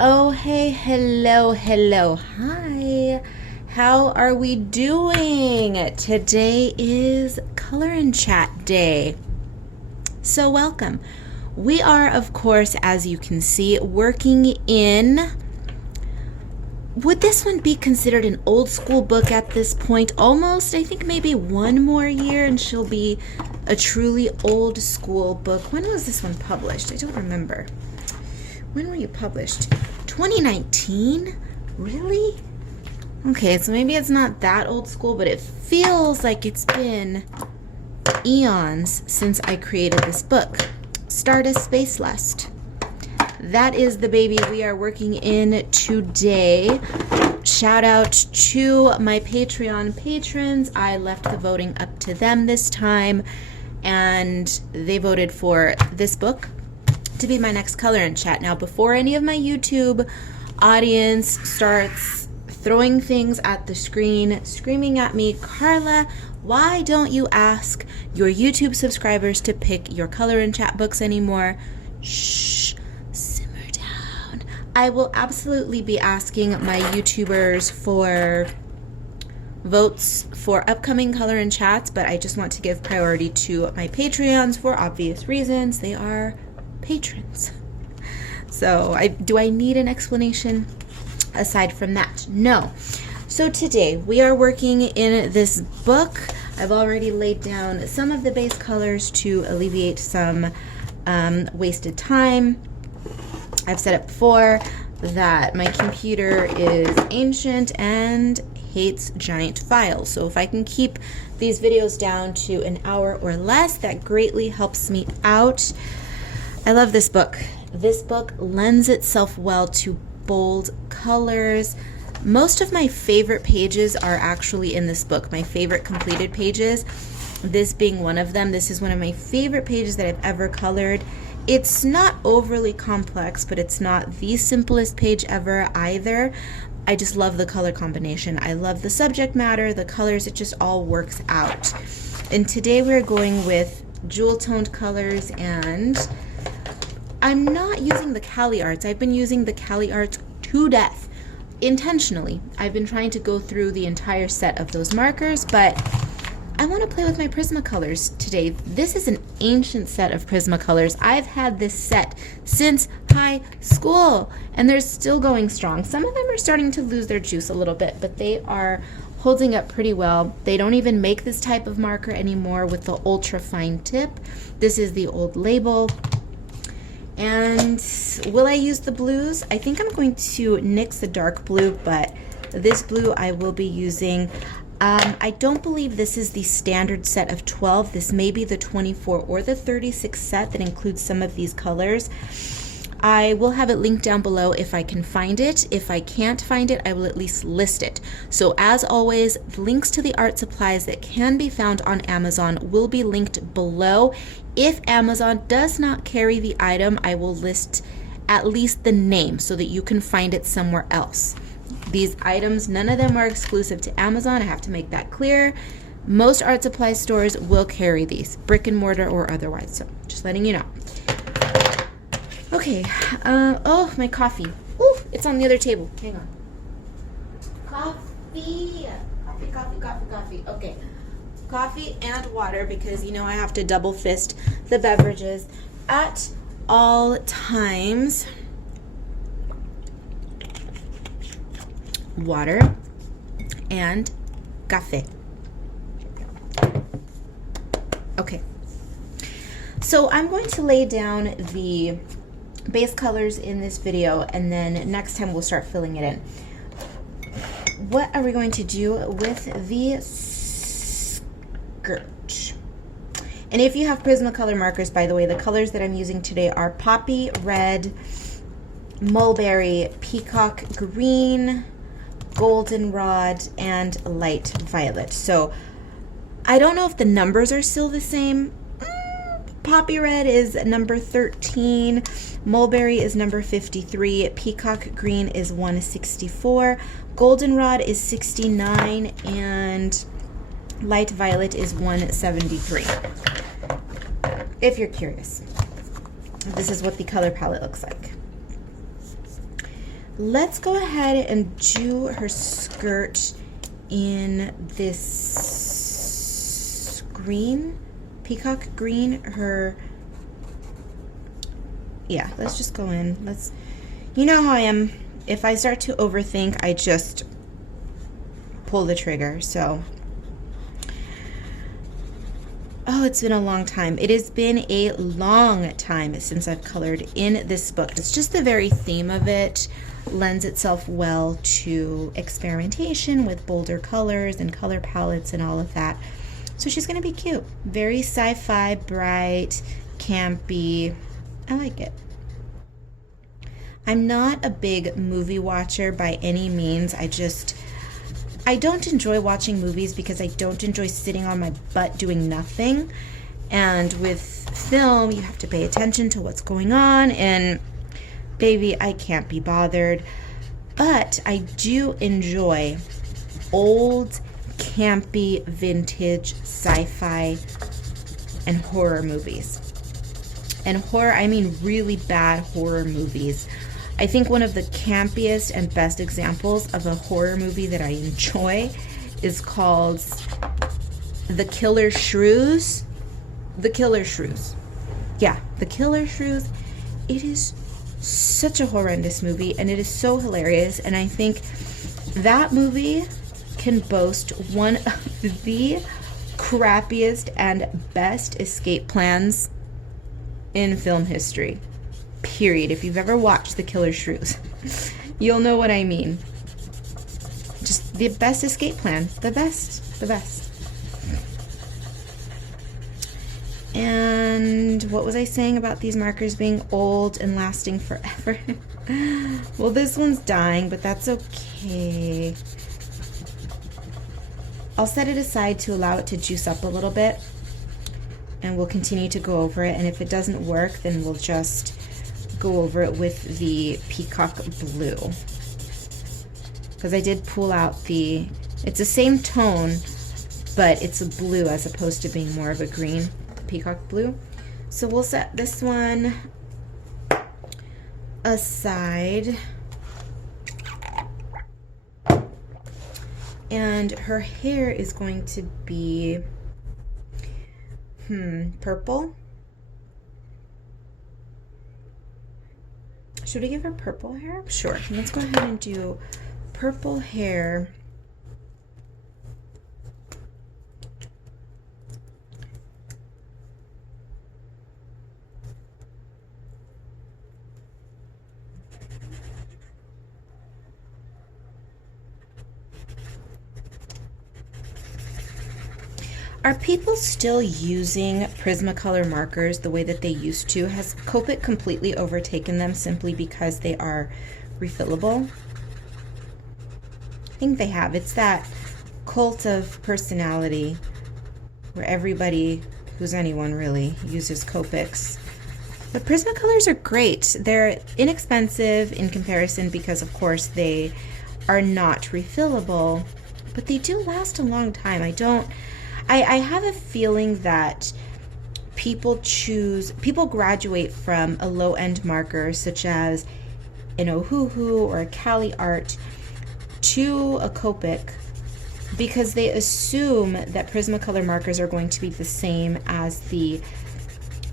Oh, hey, hello, hello, hi. How are we doing? Today is Color and Chat Day. So welcome. We are, of course, as you can see, working in... Would this one be considered an old school book at this point? Almost. I think maybe one more year and she'll be a truly old school book. When was this one published? I don't remember. When were you published? 2019? Really? Okay, so maybe it's not that old school, but it feels like it's been eons since I created this book. Stardust Space Lust. That is the baby we are working in today. Shout out to my Patreon patrons. I left the voting up to them this time, and they voted for this book to be my next Color and Chat. Now, before any of my YouTube audience starts throwing things at the screen, screaming at me, Karla, why don't you ask your YouTube subscribers to pick your Color and Chat books anymore? Shh. I will absolutely be asking my YouTubers for votes for upcoming Color and Chats, but I just want to give priority to my Patreons for obvious reasons. They are patrons. So do I need an explanation aside from that? No. So today we are working in this book. I've already laid down some of the base colors to alleviate some wasted time. I've said it before that my computer is ancient and hates giant files. So if I can keep these videos down to an hour or less, that greatly helps me out. I love this book. This book lends itself well to bold colors. Most of my favorite pages are actually in this book, my favorite completed pages. This being one of them. This is one of my favorite pages that I've ever colored. It's not overly complex, but it's not the simplest page ever either. I just love the color combination. I love the subject matter, the colors, it just all works out. And today we're going with jewel-toned colors, and I'm not using the Cali Arts. I've been using the Cali Arts to death, intentionally. I've been trying to go through the entire set of those markers, but I want to play with my Prismacolors today. This is an ancient set of Prismacolors. I've had this set since high school, and they're still going strong. Some of them are starting to lose their juice a little bit, but they are holding up pretty well. They don't even make this type of marker anymore with the ultra fine tip. This is the old label. And will I use the blues? I think I'm going to nix the dark blue, but this blue I will be using. I don't believe this is the standard set of 12. This may be the 24 or the 36 set that includes some of these colors. I will have it linked down below if I can find it. If I can't find it, I will at least list it. So as always, links to the art supplies that can be found on Amazon will be linked below. If Amazon does not carry the item, I will list at least the name so that you can find it somewhere else. These items, none of them are exclusive to Amazon. I have to make that clear. Most art supply stores will carry these, brick and mortar or otherwise. So just letting you know. Okay. Oh, my coffee. Ooh, it's on the other table. Hang on. Coffee. Coffee. Okay. Coffee and water, because you know I have to double fist the beverages at all times. Water and café. Okay, so I'm going to lay down the base colors in this video, and then next time we'll start filling it in. What are we going to do with the skirt? And if you have Prismacolor markers, by the way, the colors that I'm using today are Poppy Red, Mulberry, Peacock Green, Goldenrod, and Light Violet. So I don't know if the numbers are still the same. Poppy Red is number 13, Mulberry is number 53, Peacock Green is 164, Goldenrod is 69, and Light Violet is 173. If you're curious, this is what the color palette looks like. let's go ahead and do her skirt in this green, peacock green. Yeah, let's just go in. You know how I am. If I start to overthink, I just pull the trigger. So, oh, it's been a long time. It has been a long time since I've colored in this book. It's just the very theme of it lends itself well to experimentation with bolder colors and color palettes and all of that. So she's going to be cute. Very sci-fi, bright, campy. I like it. I'm not a big movie watcher by any means. I don't enjoy watching movies because I don't enjoy sitting on my butt doing nothing. And with film, you have to pay attention to what's going on. And baby, I can't be bothered. But I do enjoy old, campy, vintage, sci-fi, and horror movies. And horror, I mean really bad horror movies. I think one of the campiest and best examples of a horror movie that I enjoy is called The Killer Shrews. The Killer Shrews. Yeah, The Killer Shrews. It is such a horrendous movie, and it is so hilarious. And I think that movie can boast one of the crappiest and best escape plans in film history. Period. If you've ever watched The Killer Shrews, you'll know what I mean. Just the best escape plan. The best. The best. And what was I saying about these markers being old and lasting forever? Well, this one's dying, but that's okay. I'll set it aside to allow it to juice up a little bit, and we'll continue to go over it. And if it doesn't work, then we'll just go over it with the peacock blue, because I did pull out it's the same tone, but it's a blue as opposed to being more of a green, the peacock blue. So we'll set this one aside, and her hair is going to be purple. Should we give her purple hair? Sure. Let's go ahead and do purple hair. Are people still using Prismacolor markers the way that they used to? Has Copic completely overtaken them simply because they are refillable? I think they have. It's that cult of personality where everybody, who's anyone really, uses Copics. But Prismacolors are great. They're inexpensive in comparison because, of course, they are not refillable, but they do last a long time. I have a feeling that people graduate from a low-end marker such as an Ohuhu or a Cali Art to a Copic because they assume that Prismacolor markers are going to be the same as the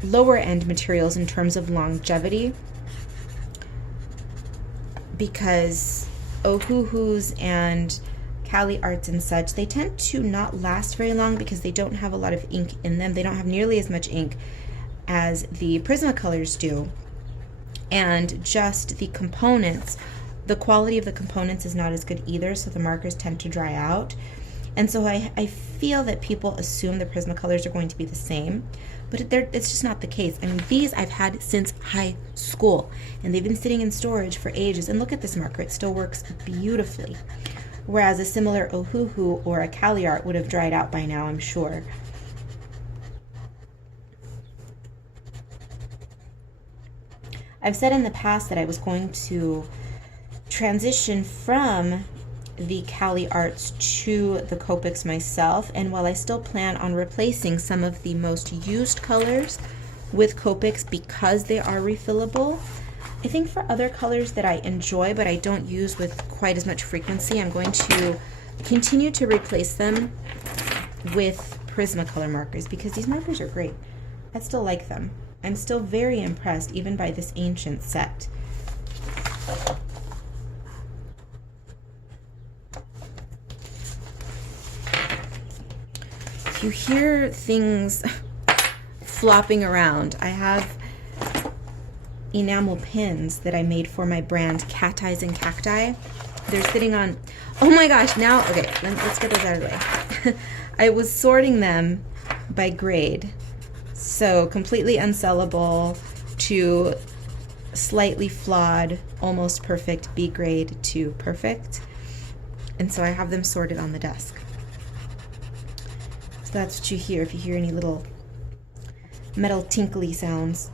lower-end materials in terms of longevity, because Ohuhus and Cali Arts and such, they tend to not last very long because they don't have a lot of ink in them. They don't have nearly as much ink as the Prismacolors do. And just the components, the quality of the components is not as good either, so the markers tend to dry out. And so I feel that people assume the Prismacolors are going to be the same, but it's just not the case. I mean, these I've had since high school, and they've been sitting in storage for ages. And look at this marker, it still works beautifully. Whereas a similar Ohuhu or a Cali Art would have dried out by now, I'm sure. I've said in the past that I was going to transition from the Cali Arts to the Copics myself, and while I still plan on replacing some of the most used colors with Copics because they are refillable, I think for other colors that I enjoy but I don't use with quite as much frequency, I'm going to continue to replace them with Prismacolor markers because these markers are great. I still like them. I'm still very impressed even by this ancient set. If you hear things flopping around, I have enamel pins that I made for my brand Cat Eyes and Cacti. They're sitting on, oh my gosh, now, okay, let's get those out of the way. I was sorting them by grade. So completely unsellable to slightly flawed, almost perfect B grade to perfect. And so I have them sorted on the desk. So that's what you hear if you hear any little metal tinkly sounds.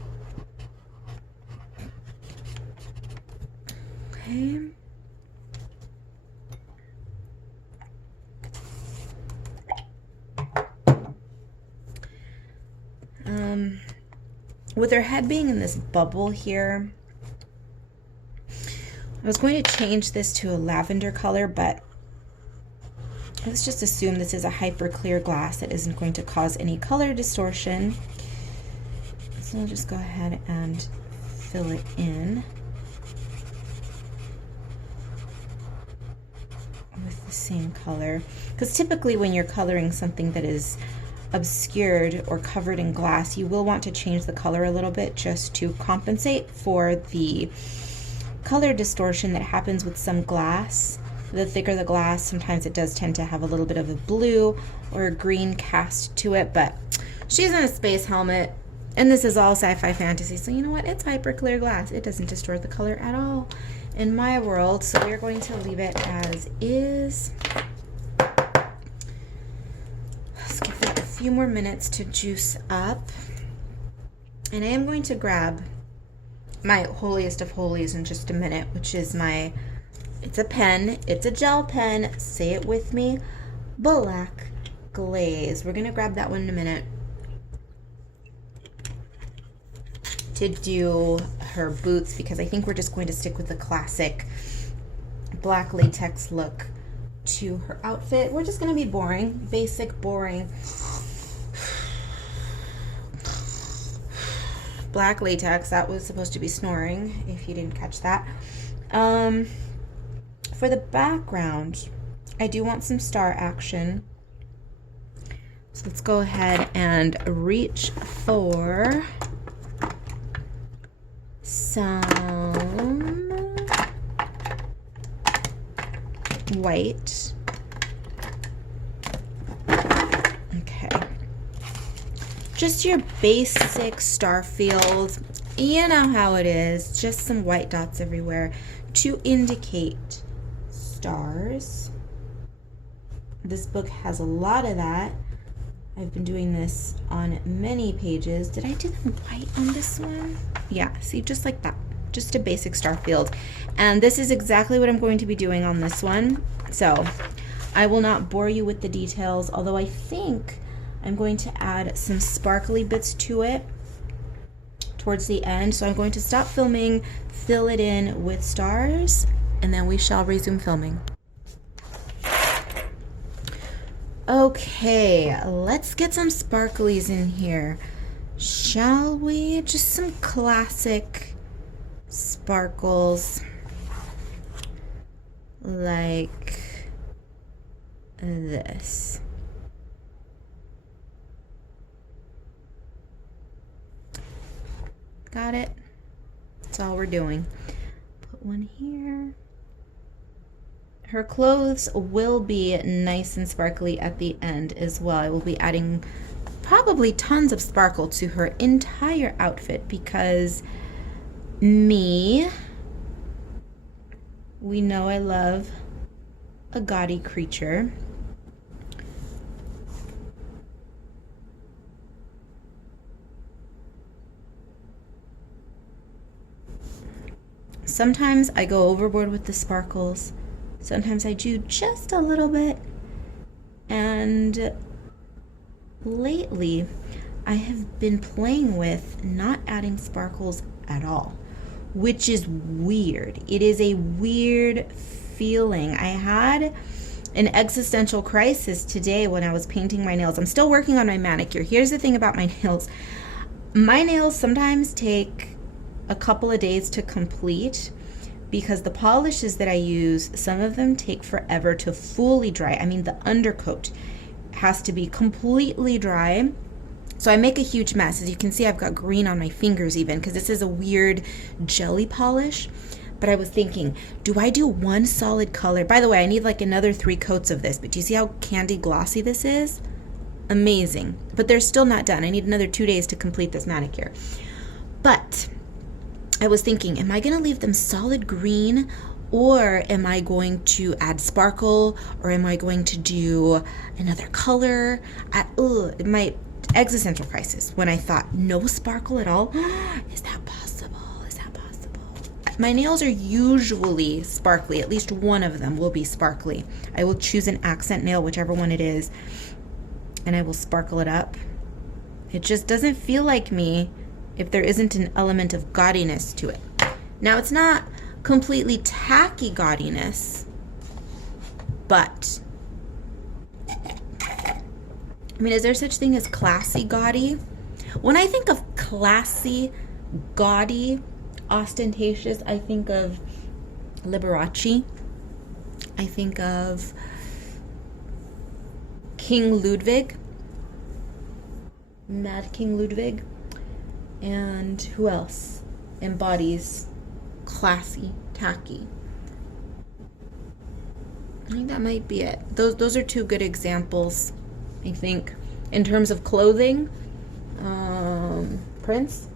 Okay. With her head being in this bubble here, I was going to change this to a lavender color, but let's just assume this is a hyper clear glass that isn't going to cause any color distortion. So I'll just go ahead and fill it in with the same color. Because typically when you're coloring something that is obscured or covered in glass, you will want to change the color a little bit just to compensate for the color distortion that happens with some glass. The thicker the glass, sometimes it does tend to have a little bit of a blue or a green cast to it, but she's in a space helmet and this is all sci-fi fantasy, so you know what, it's hyper clear glass. It doesn't distort the color at all in my world, so we're going to leave it as is. Let's give that a few more minutes to juice up. And I am going to grab my holiest of holies in just a minute, which is my, it's a pen, it's a gel pen, say it with me, Black Glaze. We're gonna grab that one in a minute to do her boots because I think we're just going to stick with the classic black latex look to her outfit. We're just gonna be boring, basic, boring. Black latex, that was supposed to be snoring, if you didn't catch that. For the background, I do want some star action. So let's go ahead and reach for some white. Okay. Just your basic star field. You know how it is. Just some white dots everywhere to indicate stars. This book has a lot of that. I've been doing this on many pages. Did I do them white on this one? Yeah, see, just like that. Just a basic star field. And this is exactly what I'm going to be doing on this one. So I will not bore you with the details, although I think I'm going to add some sparkly bits to it towards the end. So I'm going to stop filming, fill it in with stars, and then we shall resume filming. Okay, let's get some sparklies in here, shall we? Just some classic sparkles like this. Got it? That's all we're doing. Put one here. Her clothes will be nice and sparkly at the end as well. I will be adding probably tons of sparkle to her entire outfit because we know I love a gaudy creature. Sometimes I go overboard with the sparkles. Sometimes I do just a little bit, and lately I have been playing with not adding sparkles at all, which is weird. It is a weird feeling. I had an existential crisis today when I was painting my nails. I'm still working on my manicure. Here's the thing about my nails. My nails sometimes take a couple of days to complete because the polishes that I use, some of them take forever to fully dry. I mean, the undercoat has to be completely dry. So I make a huge mess. As you can see, I've got green on my fingers even because this is a weird jelly polish. But I was thinking, do I do one solid color? By the way, I need like another 3 coats of this, but do you see how candy glossy this is? Amazing. But they're still not done. I need another 2 days to complete this manicure. But I was thinking, am I going to leave them solid green, or am I going to add sparkle, or am I going to do another color? My existential crisis when I thought no sparkle at all. Is that possible? Is that possible? My nails are usually sparkly. At least one of them will be sparkly. I will choose an accent nail, whichever one it is, and I will sparkle it up. It just doesn't feel like me if there isn't an element of gaudiness to it. Now, it's not completely tacky gaudiness, but I mean, is there such thing as classy gaudy? When I think of classy, gaudy, ostentatious, I think of Liberace. I think of King Ludwig, Mad King Ludwig. And who else embodies classy, tacky? I think that might be it. Those are 2 good examples, I think, in terms of clothing. Prince.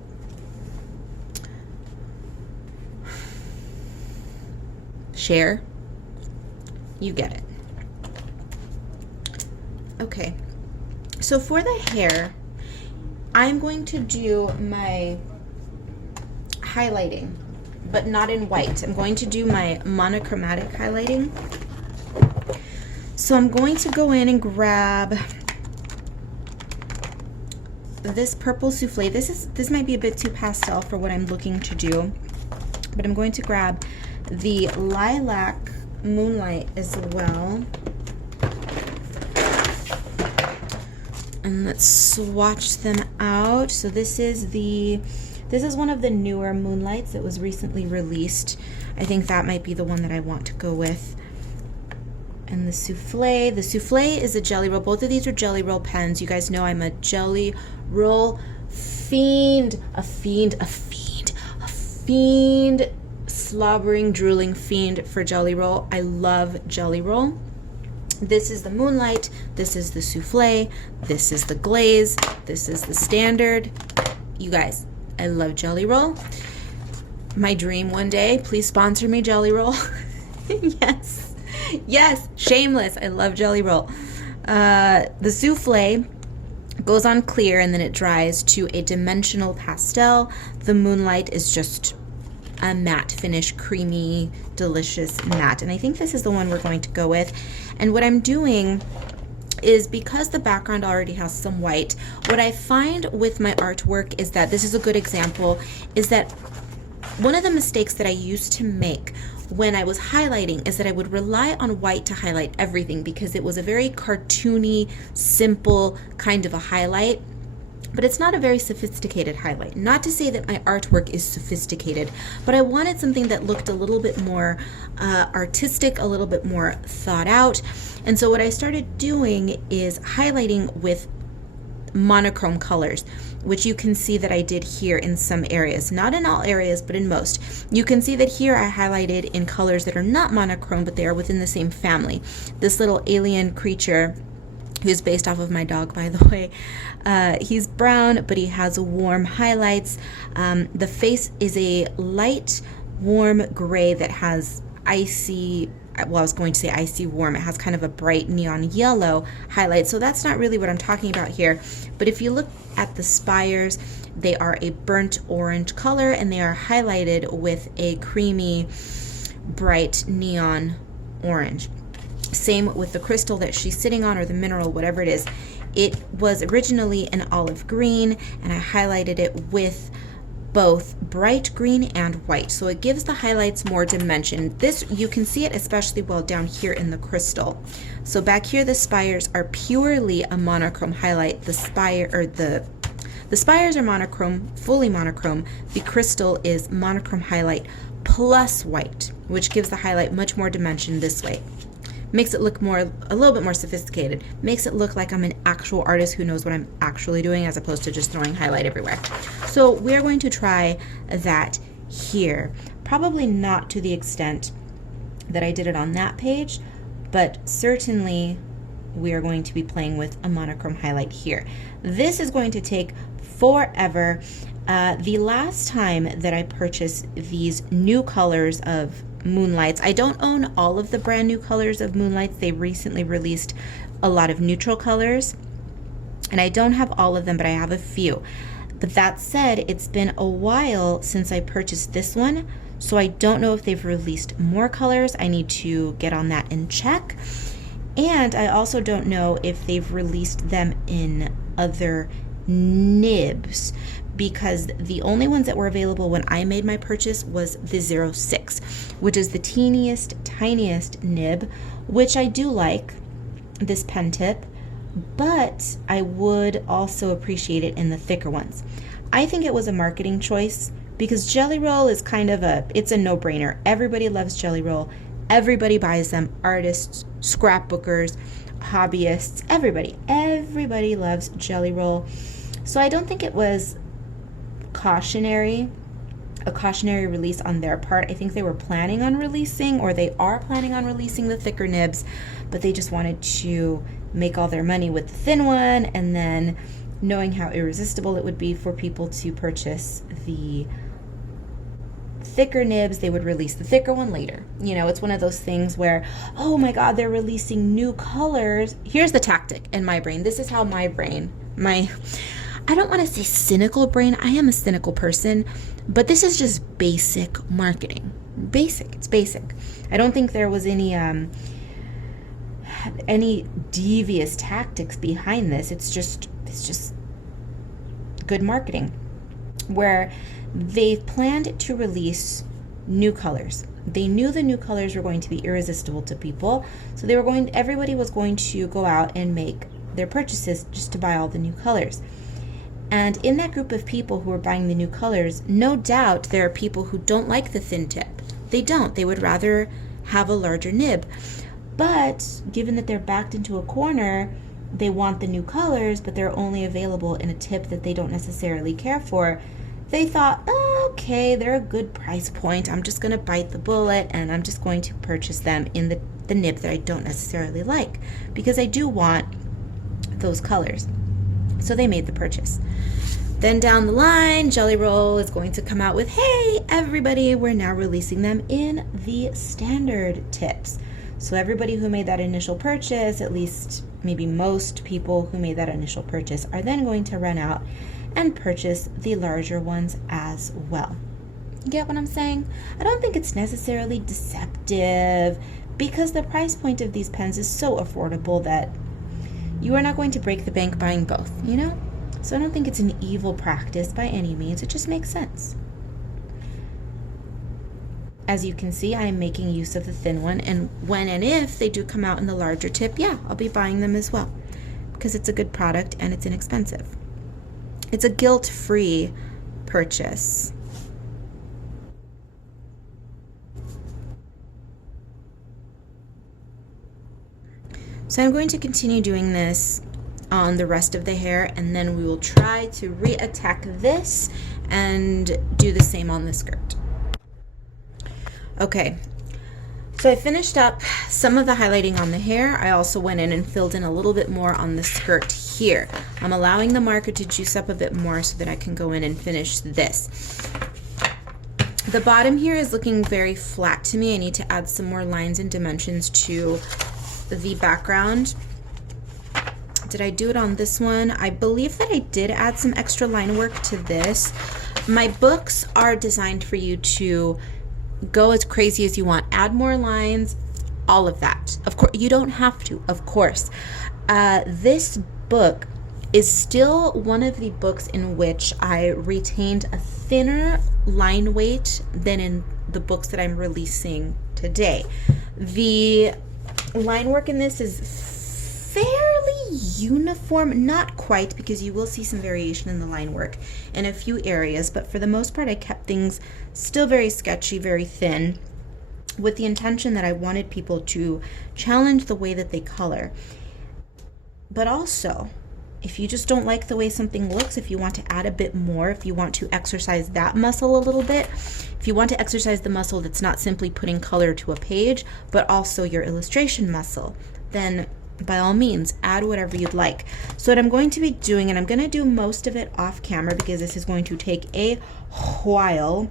Cher. You get it. Okay. So for the hair, I'm going to do my highlighting, but not in white. I'm going to do my monochromatic highlighting. So I'm going to go in and grab this purple souffle. This might be a bit too pastel for what I'm looking to do, but I'm going to grab the lilac moonlight as well. And let's swatch them out. So this is one of the newer moonlights that was recently released. I think that might be the one that I want to go with. And the souffle is a jelly roll. Both of these are jelly roll pens. You guys know I'm a jelly roll fiend, a fiend, slobbering, drooling fiend for jelly roll. I love jelly roll. This is the moonlight, this is the souffle, this is the glaze, this is the standard. You guys, I love jelly roll. My dream one day, please sponsor me, jelly roll. Yes, shameless. I love jelly roll. The souffle goes on clear and then it dries to a dimensional pastel. The moonlight is just a matte finish, creamy, delicious matte. And I think this is the one we're going to go with. And what I'm doing is, because the background already has some white, what I find with my artwork is that, this is a good example, is that one of the mistakes that I used to make when I was highlighting is that I would rely on white to highlight everything because it was a very cartoony, simple kind of a highlight. But it's not a very sophisticated highlight. Not to say that my artwork is sophisticated, but I wanted something that looked a little bit more artistic, a little bit more thought out. And so what I started doing is highlighting with monochrome colors, which you can see that I did here in some areas. Not in all areas, but in most. You can see that here I highlighted in colors that are not monochrome, but they are within the same family. This little alien creature, who's based off of my dog, by the way. He's brown, but he has warm highlights. The face is a light, warm gray that has icy, well, I was going to say icy warm. It has kind of a bright neon yellow highlight. So that's not really what I'm talking about here. But if you look at the spires, they are a burnt orange color and they are highlighted with a creamy, bright neon orange. Same with the crystal that she's sitting on, or the mineral, whatever it is. It was originally an olive green, and I highlighted it with both bright green and white, so it gives the highlights more dimension. This, you can see it especially well down here in the crystal. So back here the spires are purely a monochrome highlight. The spires are monochrome, fully monochrome. The crystal is monochrome highlight plus white, which gives the highlight much more dimension this way. Makes it look a little bit more sophisticated. Makes it look like I'm an actual artist who knows what I'm actually doing, as opposed to just throwing highlight everywhere. So we're going to try that here. Probably not to the extent that I did it on that page, but certainly we are going to be playing with a monochrome highlight here. This is going to take forever. The last time that I purchased these new colors of Moonlights, I don't own all of the brand new colors of Moonlights. They recently released a lot of neutral colors, and I don't have all of them, but I have a few. But that said, it's been a while since I purchased this one, so I don't know if they've released more colors. I need to get on that and check. And I also don't know if they've released them in other nibs, because the only ones that were available when I made my purchase was the 06, which is the teeniest, tiniest nib, which I do like, this pen tip, but I would also appreciate it in the thicker ones. I think it was a marketing choice because Jelly Roll is kind of it's a no-brainer. Everybody loves Jelly Roll. Everybody buys them. Artists, scrapbookers, hobbyists, everybody loves Jelly Roll. So I don't think it was a cautionary release on their part. I think they were planning on releasing, or they are planning on releasing the thicker nibs, but they just wanted to make all their money with the thin one, and then knowing how irresistible it would be for people to purchase the thicker nibs, they would release the thicker one later. You know, it's one of those things where, oh my God, they're releasing new colors. Here's the tactic in my brain. This is how my brain, I don't want to say cynical brain. I am a cynical person, but this is just basic marketing. It's basic. I don't think there was any devious tactics behind this. It's just good marketing, where they've planned to release new colors. They knew the new colors were going to be irresistible to people, so everybody was going to go out and make their purchases just to buy all the new colors. And in that group of people who are buying the new colors, no doubt there are people who don't like the thin tip. They don't. They would rather have a larger nib. But given that they're backed into a corner, they want the new colors, but they're only available in a tip that they don't necessarily care for. They thought, oh, okay, they're a good price point. I'm just going to bite the bullet, and I'm just going to purchase them in the nib that I don't necessarily like, because I do want those colors. So they made the purchase. Then down the line, Jelly Roll is going to come out with, hey, everybody, we're now releasing them in the standard tips. So everybody who made that initial purchase, at least maybe most people who made that initial purchase, are then going to run out and purchase the larger ones as well. You get what I'm saying? I don't think it's necessarily deceptive, because the price point of these pens is so affordable that you are not going to break the bank buying both, you know? So I don't think it's an evil practice by any means. It just makes sense. As you can see, I am making use of the thin one, and when and if they do come out in the larger tip, yeah, I'll be buying them as well, because it's a good product and it's inexpensive. It's a guilt-free purchase. So I'm going to continue doing this on the rest of the hair, and then we will try to re-attack this and do the same on the skirt. Okay, so I finished up some of the highlighting on the hair. I also went in and filled in a little bit more on the skirt here. I'm allowing the marker to juice up a bit more so that I can go in and finish this. The bottom here is looking very flat to me. I need to add some more lines and dimensions to the background. Did I do it on this one? I believe that I did add some extra line work to this. My books are designed for you to go as crazy as you want, add more lines, all of that. Of course, you don't have to, of course. This book is still one of the books in which I retained a thinner line weight than in the books that I'm releasing today. The line work in this is fairly uniform, not quite, because you will see some variation in the line work in a few areas, but for the most part I kept things still very sketchy, very thin, with the intention that I wanted people to challenge the way that they color. But also, if you just don't like the way something looks, if you want to add a bit more, if you want to exercise that muscle a little bit, if you want to exercise the muscle that's not simply putting color to a page, but also your illustration muscle, then by all means, add whatever you'd like. So what I'm going to be doing, and I'm going to do most of it off camera because this is going to take a while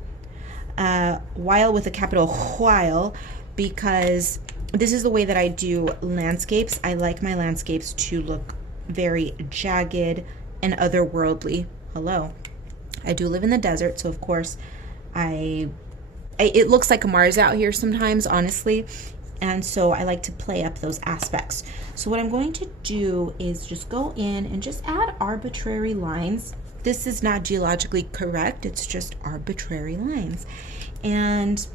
with a capital while, because this is the way that I do landscapes. I like my landscapes to look very jagged and otherworldly. Hello. I do live in the desert, so of course it looks like Mars out here sometimes, honestly, and so I like to play up those aspects. So what I'm going to do is just go in and just add arbitrary lines. This is not geologically correct, it's just arbitrary lines. And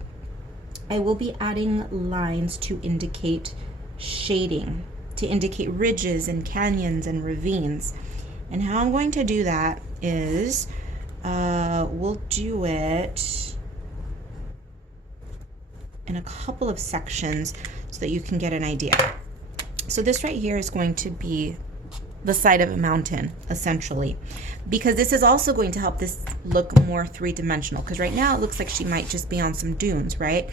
I will be adding lines to indicate shading, to indicate ridges and canyons and ravines. And how I'm going to do that is we'll do it in a couple of sections so that you can get an idea. So this right here is going to be the side of a mountain, essentially, because this is also going to help this look more three-dimensional, because right now it looks like she might just be on some dunes, right?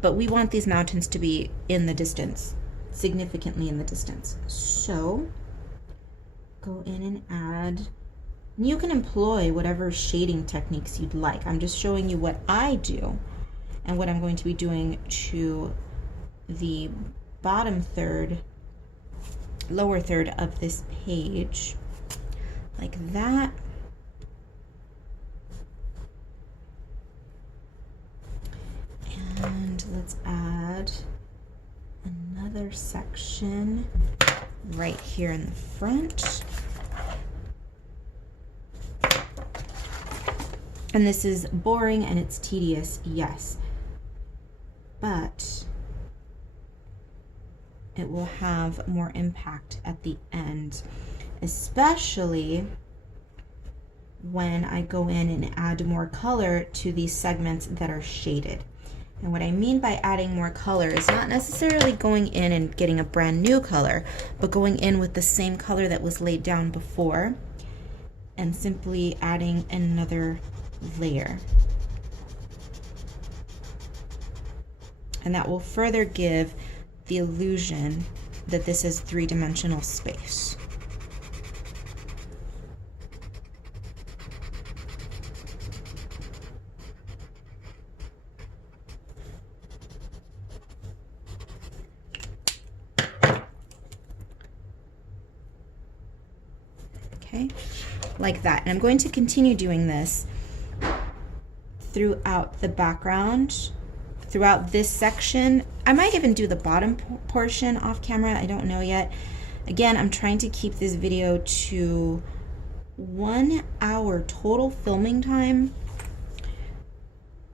But we want these mountains to be in the distance, significantly in the distance. So go in and add, you can employ whatever shading techniques you'd like. I'm just showing you what I do and what I'm going to be doing to the bottom third, lower third of this page, like that. And let's add another section right here in the front. And this is boring and it's tedious, yes, but it will have more impact at the end, especially when I go in and add more color to these segments that are shaded. And what I mean by adding more color is not necessarily going in and getting a brand new color, but going in with the same color that was laid down before and simply adding another layer. And that will further give the illusion that this is three-dimensional space. Okay, like that. And I'm going to continue doing this throughout the background, throughout this section. I might even do the bottom portion off camera, I don't know yet. Again, I'm trying to keep this video to 1 hour total filming time.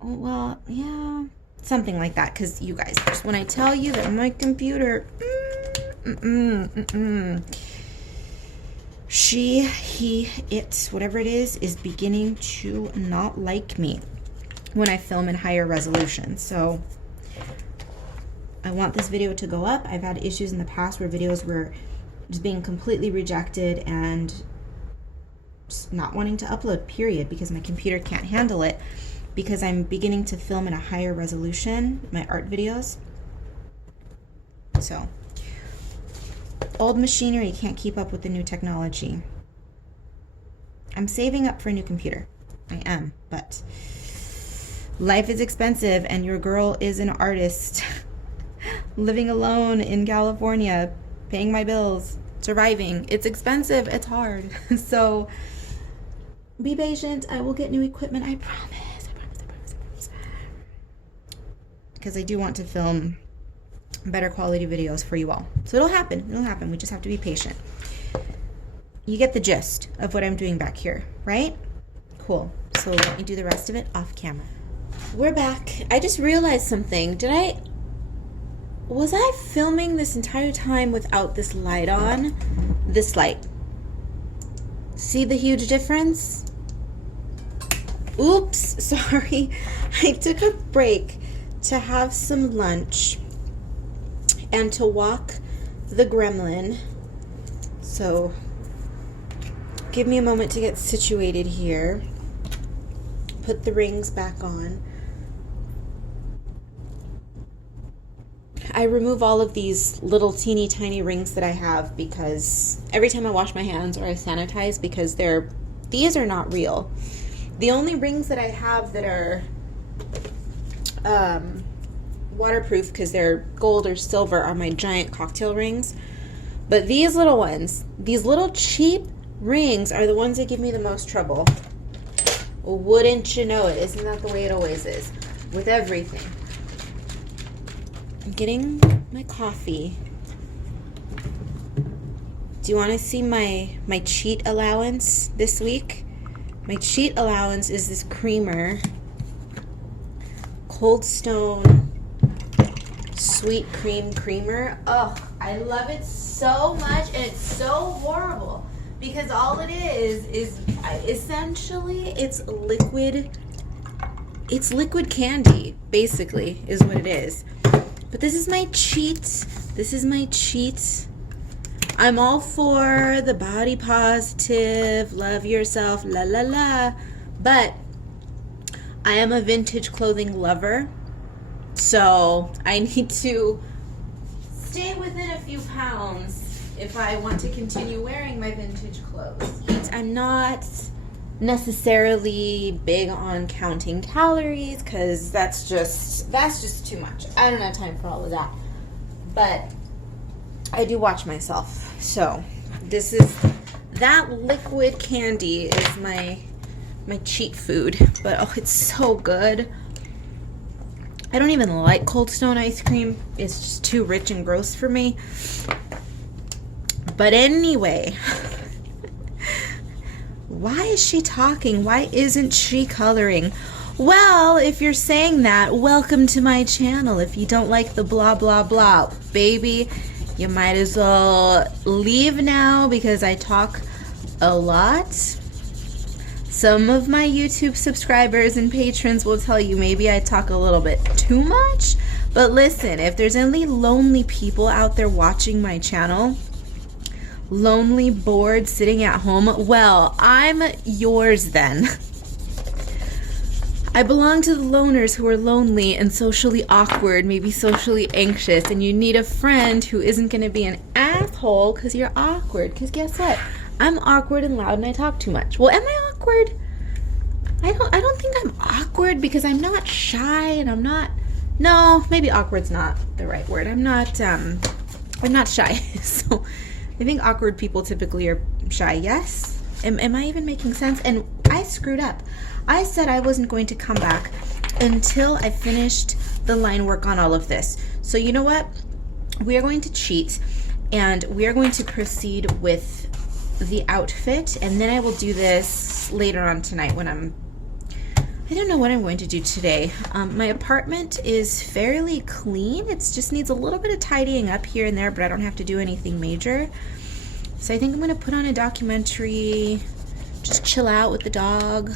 Well, yeah, something like that, because you guys, when I tell you that my computer, she, he, it, whatever it is beginning to not like me when I film in higher resolution. So I want this video to go up. I've had issues in the past where videos were just being completely rejected and just not wanting to upload, period, because my computer can't handle it, because I'm beginning to film in a higher resolution, my art videos. So old machinery can't keep up with the new technology. I'm saving up for a new computer. I am, but life is expensive and your girl is an artist living alone in California, paying my bills, surviving. It's expensive, it's hard. So be patient. I will get new equipment, I promise. Because I do want to film better quality videos for you all. So it'll happen. We just have to be patient. you get the gist of what I'm doing back here, right? Cool. So let me do the rest of it off camera. We're back. I just realized something. Was I filming this entire time without this light on? This light. See the huge difference? Oops, sorry. I took a break to have some lunch and to walk the gremlin. So give me a moment to get situated here. Put the rings back on. I remove all of these little teeny tiny rings that I have because every time I wash my hands or I sanitize, because these are not real. The only rings that I have that are waterproof because they're gold or silver are my giant cocktail rings. But these little ones, these little cheap rings are the ones that give me the most trouble. Wouldn't you know it? Isn't that the way it always is with everything? I'm getting my coffee. Do you want to see my cheat allowance this week? My cheat allowance is this creamer, Cold Stone Sweet Cream Creamer. Oh, I love it so much, and it's so horrible because all it is essentially it's liquid candy, basically, is what it is. But this is my cheat. This is my cheat. I'm all for the body positive, love yourself, la la la. But I am a vintage clothing lover. So I need to stay within a few pounds if I want to continue wearing my vintage clothes. I'm not necessarily big on counting calories because that's just too much. I don't have time for all of that. But I do watch myself. So that liquid candy is my cheat food. But oh, it's so good. I don't even like Cold Stone ice cream. It's just too rich and gross for me. But anyway, why is she talking? Why isn't she coloring? Well, if you're saying that, welcome to my channel. If you don't like the blah, blah, blah, baby, you might as well leave now because I talk a lot. Some of my YouTube subscribers and patrons will tell you maybe I talk a little bit too much. But listen, if there's any lonely people out there watching my channel, lonely, bored, sitting at home, well, I'm yours then. I belong to the loners who are lonely and socially awkward, maybe socially anxious, and you need a friend who isn't going to be an asshole because you're awkward. Because guess what? I'm awkward and loud and I talk too much. Well, am I awkward? I don't think I'm awkward because I'm not shy and I'm not... No, maybe awkward's not the right word. I'm not shy. So I think awkward people typically are shy. Yes? Am I even making sense? And I screwed up. I said I wasn't going to come back until I finished the line work on all of this. So you know what? We are going to cheat and we are going to proceed with the outfit, and then I will do this later on tonight when I don't know what I'm going to do today. My apartment is fairly clean. It just needs a little bit of tidying up here and there, but I don't have to do anything major. So I think I'm going to put on a documentary, just chill out with the dog.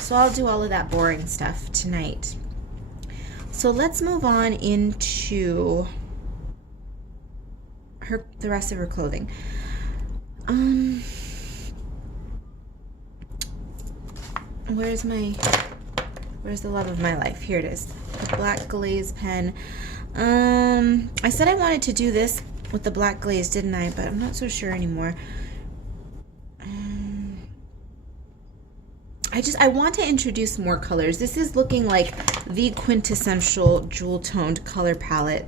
So I'll do all of that boring stuff tonight. So let's move on into the rest of her clothing. Where's the love of my life? Here it is. The black glaze pen. I said I wanted to do this with the black glaze, didn't I? But I'm not so sure anymore. I want to introduce more colors. This is looking like the quintessential jewel toned color palette.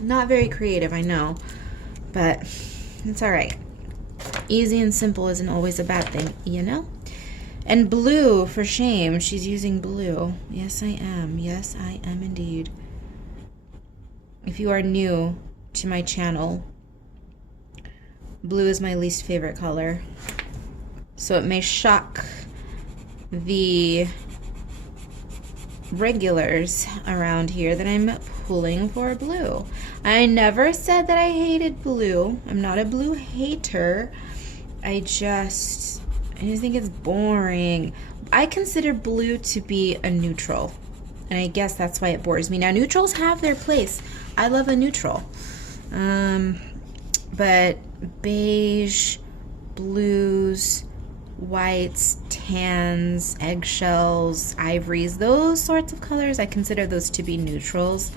Not very creative, I know, but it's all right. Easy and simple isn't always a bad thing, you know? And blue, for shame, she's using blue. Yes, I am. Yes, I am indeed. If you are new to my channel, Blue is my least favorite color. So it may shock the regulars around here that I'm pulling for blue. I never said that I hated blue. I'm not a blue hater. I just think it's boring. I consider blue to be a neutral, and I guess that's why it bores me. Now, neutrals have their place. I love a neutral. But beige, blues, whites, tans, eggshells, ivories, those sorts of colors, I consider those to be neutrals.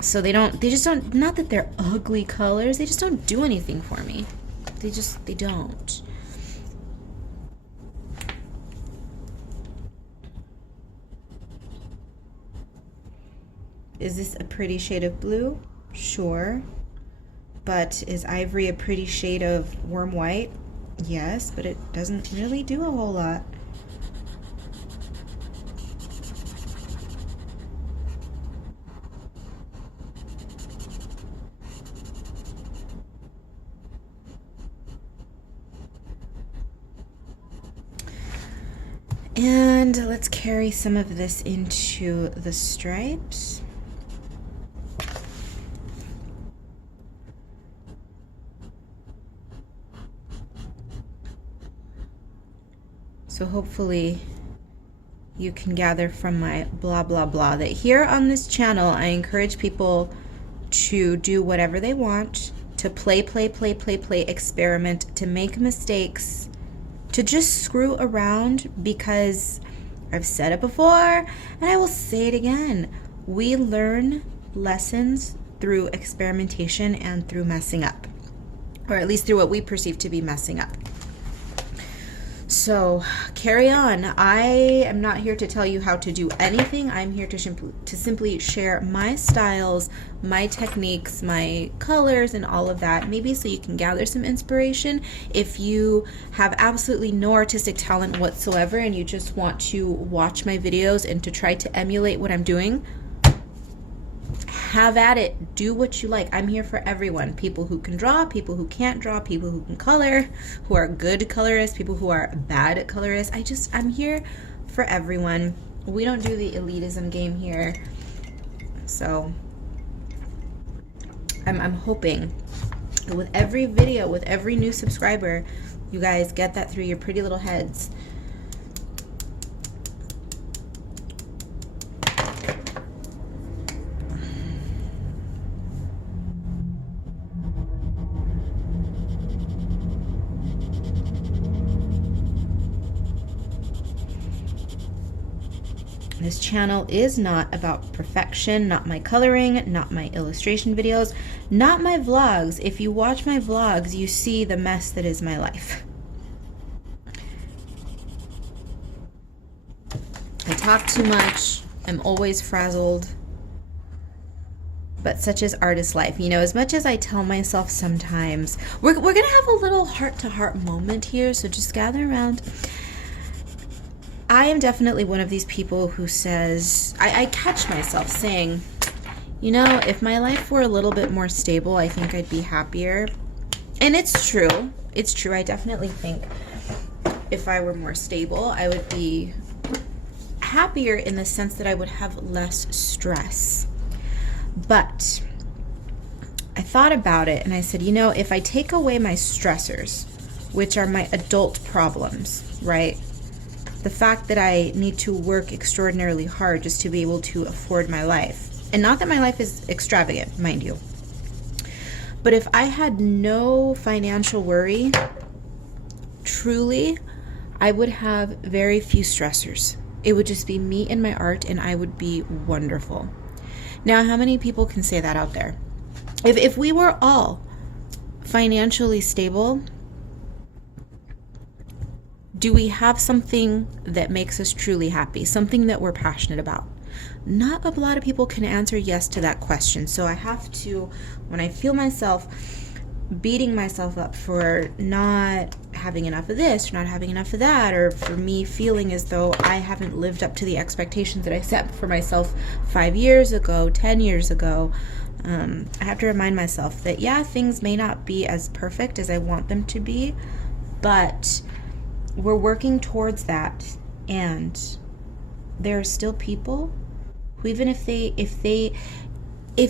So they just don't, not that they're ugly colors, they just don't do anything for me. They don't. Is this a pretty shade of blue? Sure. But is ivory a pretty shade of warm white? Yes, but it doesn't really do a whole lot. And let's carry some of this into the stripes. So hopefully you can gather from my blah blah blah that here on this channel I encourage people to do whatever they want, to play, experiment, to make mistakes, to just screw around, because I've said it before and I will say it again. We learn lessons through experimentation and through messing up, or at least through what we perceive to be messing up. So carry on. I am not here to tell you how to do anything. I'm here to simply share my styles, my techniques, my colors, and all of that. Maybe so you can gather some inspiration. If you have absolutely no artistic talent whatsoever and you just want to watch my videos and to try to emulate what I'm doing, have at it. Do what you like. I'm here for everyone. People who can draw, people who can't draw, people who can color, who are good colorists, people who are bad colorists. I'm here for everyone. We don't do the elitism game here. So I'm hoping that with every video, with every new subscriber, you guys get that through your pretty little heads. This channel is not about perfection, not my coloring, not my illustration videos, not my vlogs. If you watch my vlogs, you see the mess that is my life. I talk too much. I'm always frazzled. But such is artist life. You know, as much as I tell myself sometimes, we're going to have a little heart-to-heart moment here, so just gather around. I am definitely one of these people who says, I catch myself saying, you know, if my life were a little bit more stable, I think I'd be happier. And it's true. It's true. I definitely think if I were more stable, I would be happier in the sense that I would have less stress. But I thought about it and I said, you know, if I take away my stressors, which are my adult problems, right? The fact that I need to work extraordinarily hard just to be able to afford my life. And not that my life is extravagant, mind you. But if I had no financial worry, truly, I would have very few stressors. It would just be me and my art, and I would be wonderful. Now, how many people can say that out there? If we were all financially stable, do we have something that makes us truly happy? Something that we're passionate about? Not a lot of people can answer yes to that question. So I have to, when I feel myself beating myself up for not having enough of this, or not having enough of that, or for me feeling as though I haven't lived up to the expectations that I set for myself 5 years ago, 10 years ago, I have to remind myself that, yeah, things may not be as perfect as I want them to be, but we're working towards that. And there are still people who, even if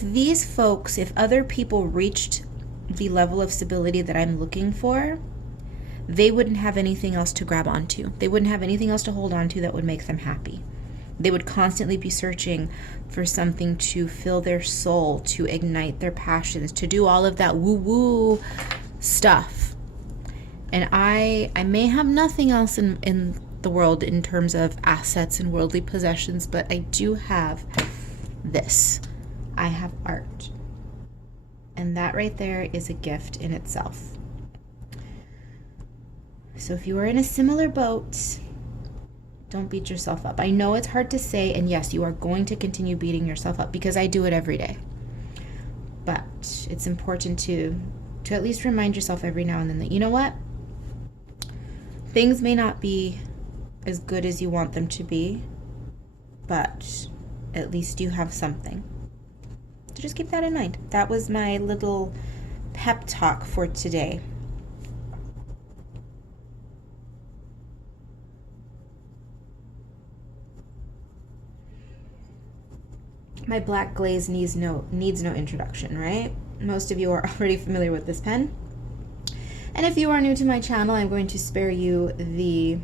these folks, if other people reached the level of stability that I'm looking for, they wouldn't have anything else to grab onto. They wouldn't have anything else to hold onto that would make them happy. They would constantly be searching for something to fill their soul, to ignite their passions, to do all of that woo-woo stuff. And I may have nothing else in the world in terms of assets and worldly possessions, but I do have this. I have art. And that right there is a gift in itself. So if you are in a similar boat, don't beat yourself up. I know it's hard to say, and yes, you are going to continue beating yourself up because I do it every day. But it's important to at least remind yourself every now and then that, you know what? Things may not be as good as you want them to be, but at least you have something. So just keep that in mind. That was my little pep talk for today. My black glaze needs no introduction, right? Most of you are already familiar with this pen. And if you are new to my channel, I'm going to spare you the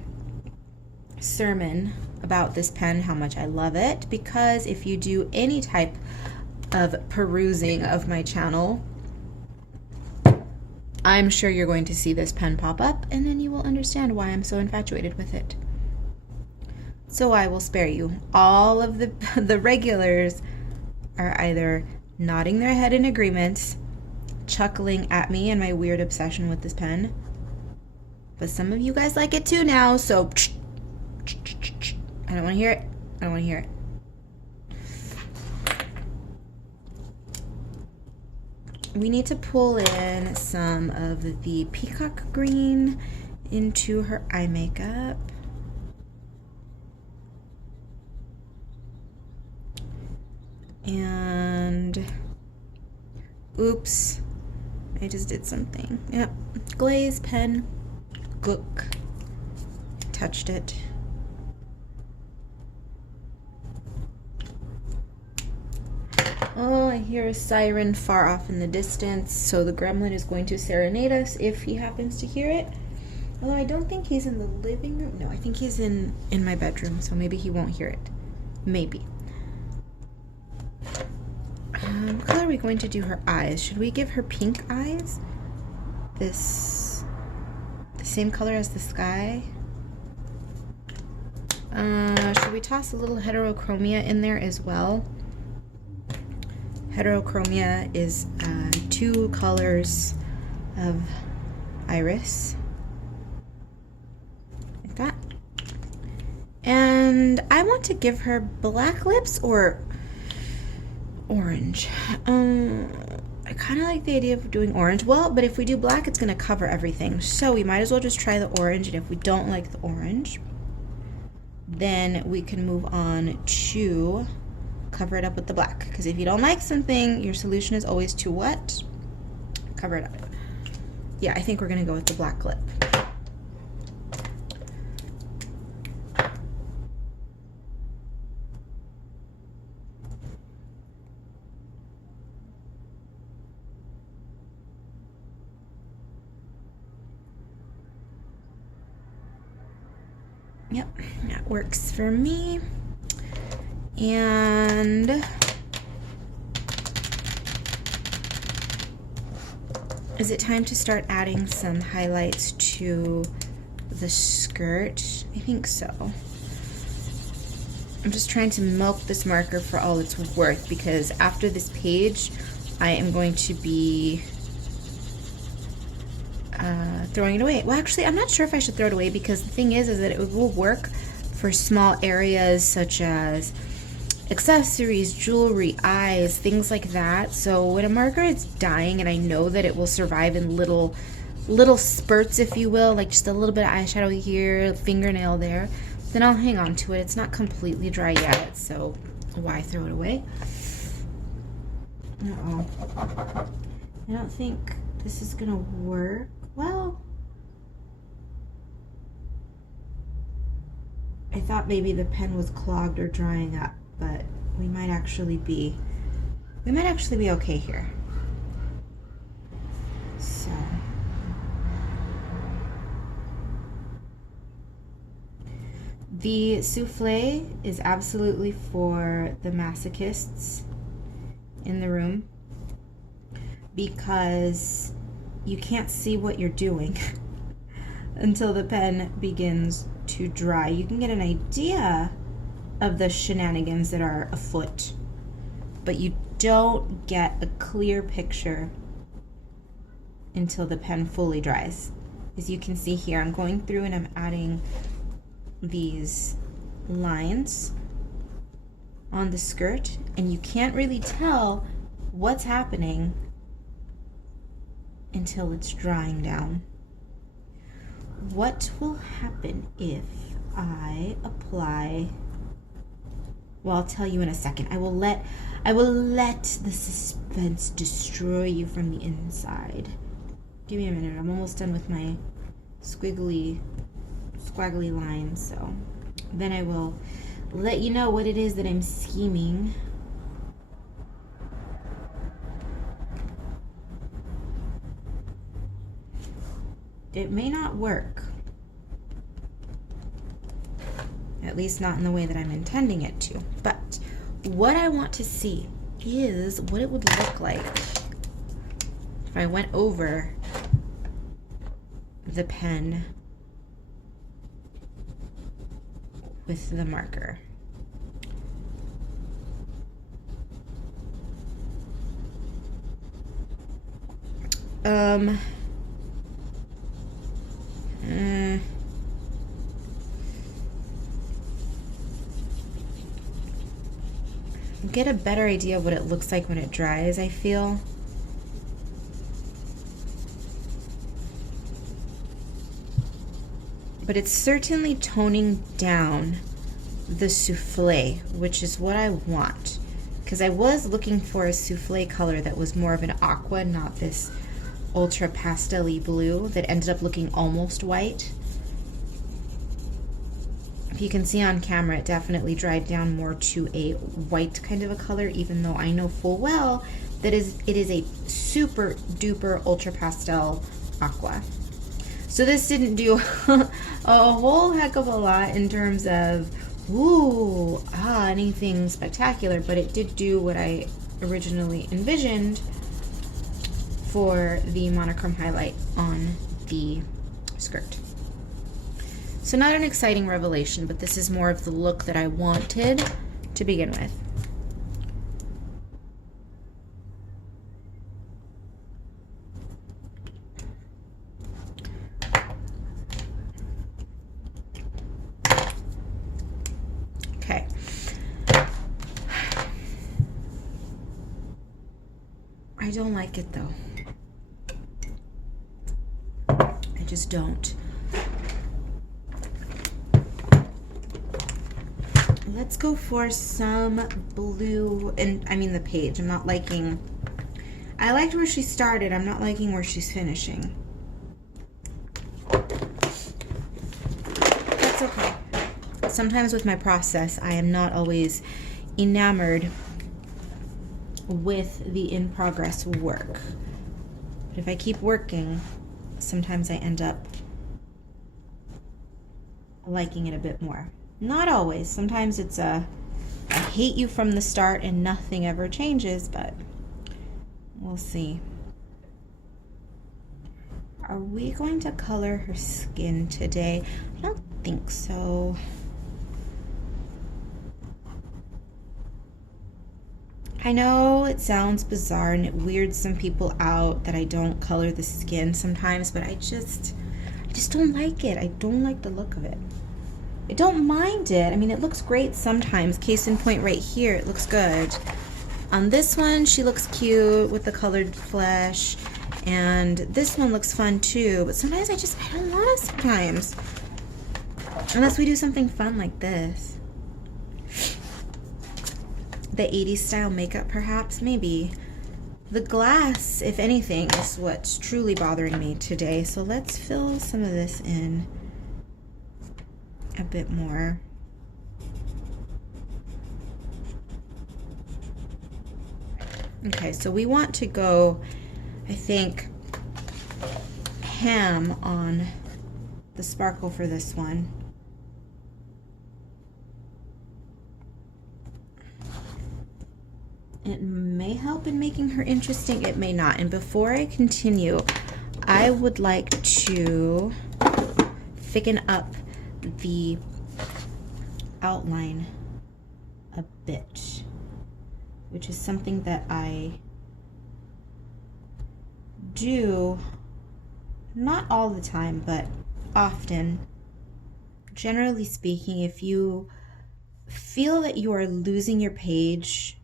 sermon about this pen, how much I love it, because if you do any type of perusing of my channel, I'm sure you're going to see this pen pop up, and then you will understand why I'm so infatuated with it. So I will spare you. All of the regulars are either nodding their head in agreement, chuckling at me and my weird obsession with this pen, but some of you guys like it too now, so I don't want to hear it. I don't want to hear it. We need to pull in some of the peacock green into her eye makeup. And oops, I just did something. Yep, glaze pen, gook, touched it. Oh, I hear a siren far off in the distance, so the gremlin is going to serenade us if he happens to hear it. Although I don't think he's in the living room. No, I think he's in my bedroom, so maybe he won't hear it. Maybe. What color are we going to do her eyes? Should we give her pink eyes? The same color as the sky? Should we toss a little heterochromia in there as well? Heterochromia is 2 colors of iris. Like that. And I want to give her black lips or orange. I kind of like the idea of doing orange. Well, but if we do black, it's going to cover everything. So we might as well just try the orange. And if we don't like the orange, then we can move on to cover it up with the black. Because if you don't like something, your solution is always to what? Cover it up. Yeah, I think we're going to go with the black lip. Yep, that works for me. And is it time to start adding some highlights to the skirt? I think so. I'm just trying to milk this marker for all it's worth, because after this page, I am going to be throwing it away. Well, actually, I'm not sure if I should throw it away, because the thing is that it will work for small areas such as accessories, jewelry, eyes, things like that. So when a marker is dying and I know that it will survive in little spurts, if you will, like just a little bit of eyeshadow here, fingernail there, then I'll hang on to it. It's not completely dry yet, so why throw it away? Uh-oh. I don't think this is gonna work well. I thought maybe the pen was clogged or drying up, but we might actually be okay here. So the souffle is absolutely for the masochists in the room, because you can't see what you're doing until the pen begins to dry. You can get an idea of the shenanigans that are afoot, but you don't get a clear picture until the pen fully dries. As you can see here, I'm going through and I'm adding these lines on the skirt, and you can't really tell what's happening until it's drying down. What will happen if I apply, well, I'll tell you in a second. I will let the suspense destroy you from the inside. Give me a minute. I'm almost done with my squiggly lines, so then I will let you know what it is that I'm scheming. It may not work, at least not in the way that I'm intending it to, but what I want to see is what it would look like if I went over the pen with the marker. Get a better idea of what it looks like when it dries, I feel. But it's certainly toning down the souffle, which is what I want. Because I was looking for a souffle color that was more of an aqua, not this ultra pastel-y blue that ended up looking almost white. If you can see on camera, it definitely dried down more to a white kind of a color, even though I know full well that it is a super duper ultra pastel aqua. So this didn't do a whole heck of a lot in terms of anything spectacular, but it did do what I originally envisioned for the monochrome highlight on the skirt. So not an exciting revelation, but this is more of the look that I wanted to begin with. Okay. I don't like it though. I just don't. Let's go for some blue, and I mean the page. I'm not liking, I liked where she started. I'm not liking where she's finishing. That's okay. Sometimes with my process, I am not always enamored with the in-progress work. But if I keep working, sometimes I end up liking it a bit more. Not always. Sometimes it's I hate you from the start and nothing ever changes, but we'll see. Are we going to color her skin today? I don't think so. I know it sounds bizarre and it weirds some people out that I don't color the skin sometimes, but I just don't like it. I don't like the look of it. I don't mind it. I mean, it looks great sometimes. Case in point right here, it looks good. On this one, she looks cute with the colored flesh. And this one looks fun too. But sometimes I don't want it sometimes. Unless we do something fun like this. The 80s style makeup, perhaps? Maybe. The glass, if anything, is what's truly bothering me today. So let's fill some of this in a bit more. Okay, so we want to go, I think, ham on the sparkle for this one. It may help in making her interesting, it may not. And before I continue, I would like to thicken up the outline a bit, which is something that I do not all the time, but often. Generally speaking, if you feel that you are losing your page,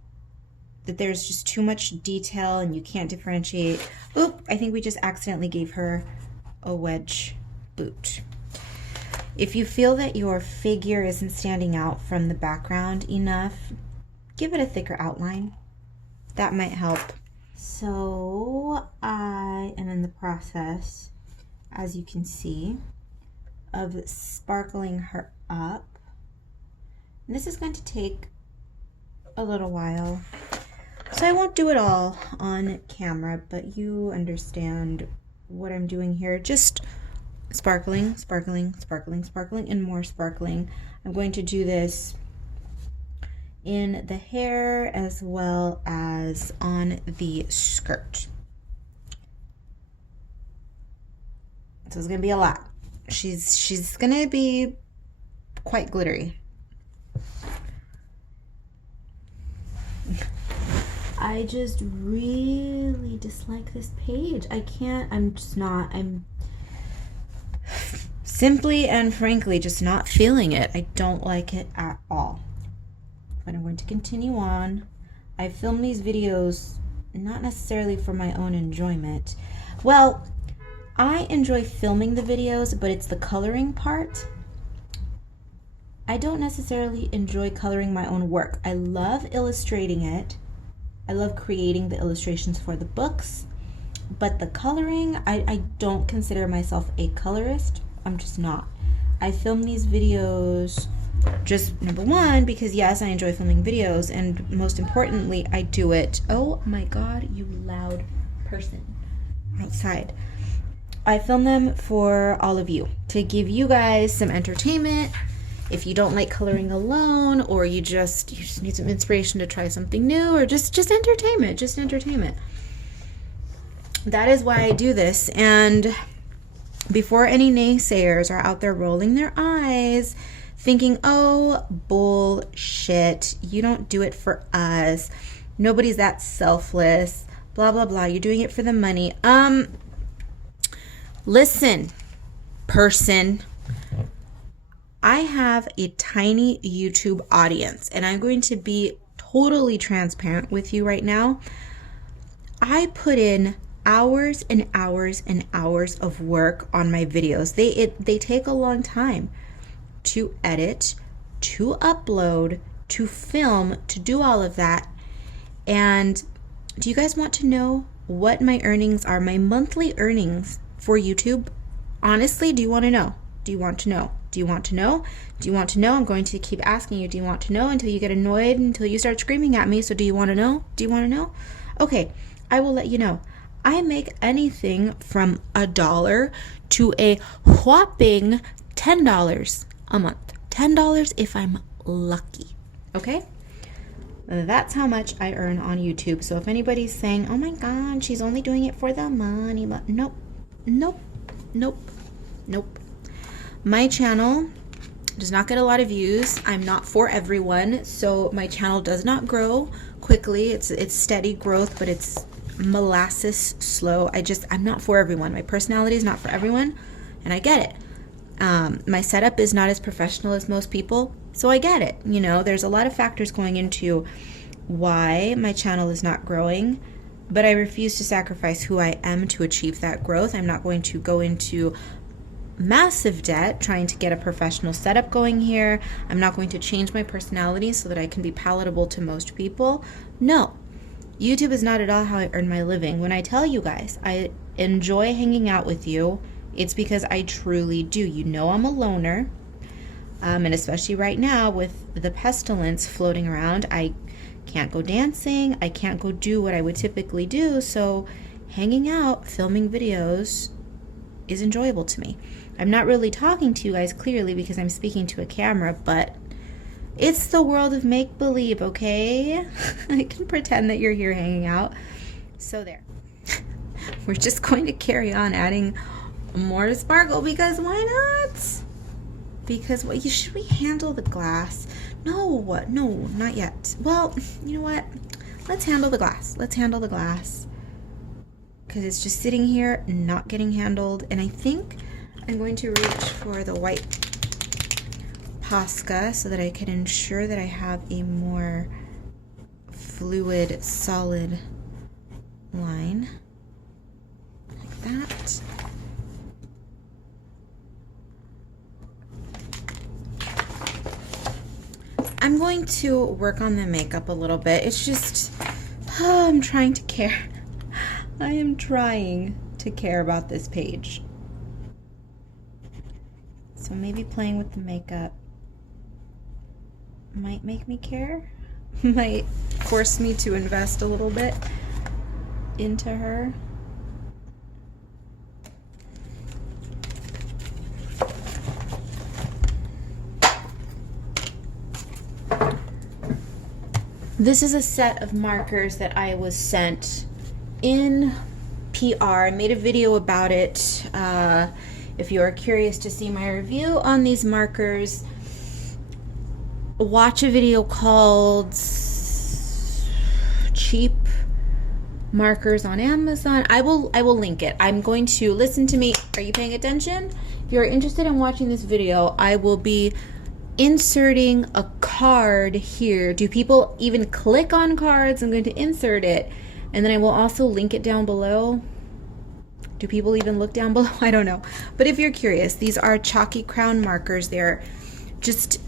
that there's just too much detail and you can't differentiate. Oop, I think we just accidentally gave her a wedge boot. If you feel that your figure isn't standing out from the background enough, give it a thicker outline. That might help. So I am in the process, as you can see, of sparkling her up. And this is going to take a little while. So I won't do it all on camera, but you understand what I'm doing here. Just sparkling, sparkling, sparkling, sparkling, and more sparkling. I'm going to do this in the hair as well as on the skirt. So it's gonna be a lot. She's gonna be quite glittery. I just really dislike this page. I'm simply and frankly just not feeling it. I don't like it at all. But I'm going to continue on. I film these videos not necessarily for my own enjoyment. Well, I enjoy filming the videos, but it's the coloring part. I don't necessarily enjoy coloring my own work. I love illustrating it. I love creating the illustrations for the books, but the coloring, I don't consider myself a colorist. I'm just not. I film these videos just, number one, because yes, I enjoy filming videos, and most importantly, I do it. Oh my God, you loud person outside. I film them for all of you, to give you guys some entertainment. If you don't like coloring alone, or you just need some inspiration to try something new, or just entertainment. That is why I do this. And before any naysayers are out there rolling their eyes, thinking, oh, bullshit, you don't do it for us, nobody's that selfless, blah, blah, blah, you're doing it for the money. Listen, person, I have a tiny YouTube audience, and I'm going to be totally transparent with you right now. I put in hours and hours and hours of work on my videos. They take a long time to edit, to upload, to film, to do all of that. And do you guys want to know what my earnings are, my monthly earnings for YouTube? Honestly, do you want to know? Do you want to know? Do you want to know? Do you want to know? I'm going to keep asking you, do you want to know, until you get annoyed, until you start screaming at me. So do you want to know? Do you want to know? Okay, I will let you know. I make anything from $1 to a whopping $10 a month. $10 if I'm lucky. Okay? That's how much I earn on YouTube. So if anybody's saying, oh my God, she's only doing it for the money. Nope. Nope. Nope. Nope. My channel does not get a lot of views. I'm not for everyone, so my channel does not grow quickly. It's steady growth, but it's molasses slow. I'm not for everyone. My personality is not for everyone, and I get it. My setup is not as professional as most people, so I get it. You know, there's a lot of factors going into why my channel is not growing, but I refuse to sacrifice who I am to achieve that growth. I'm not going to go into massive debt trying to get a professional setup going here. I'm not going to change my personality so that I can be palatable to most people. No, YouTube is not at all how I earn my living. When I tell you guys I enjoy hanging out with you, it's because I truly do. You know I'm a loner. And especially right now with the pestilence floating around, I can't go dancing. I can't go do what I would typically do. So hanging out, filming videos is enjoyable to me. I'm not really talking to you guys clearly because I'm speaking to a camera, but it's the world of make-believe, okay? I can pretend that you're here hanging out. So there. We're just going to carry on adding more sparkle because why not? Because what should we handle the glass? No, not yet. Well, you know what? Let's handle the glass. Let's handle the glass. Because it's just sitting here, not getting handled. And I think I'm going to reach for the white Posca so that I can ensure that I have a more fluid, solid line. Like that. I'm going to work on the makeup a little bit. It's just, I'm trying to care. I am trying to care about this page. So maybe playing with the makeup might make me care. Might force me to invest a little bit into her. This is a set of markers that I was sent in PR. I made a video about it. If you are curious to see my review on these markers, watch a video called Cheap Markers on Amazon. I will link it. I'm going to listen to me. Are you paying attention? If you're interested in watching this video, I will be inserting a card here. Do people even click on cards? I'm going to insert it, and then I will also link it down below. Do people even look down below? I don't know. But if you're curious, these are Chalky Crown markers. They're just,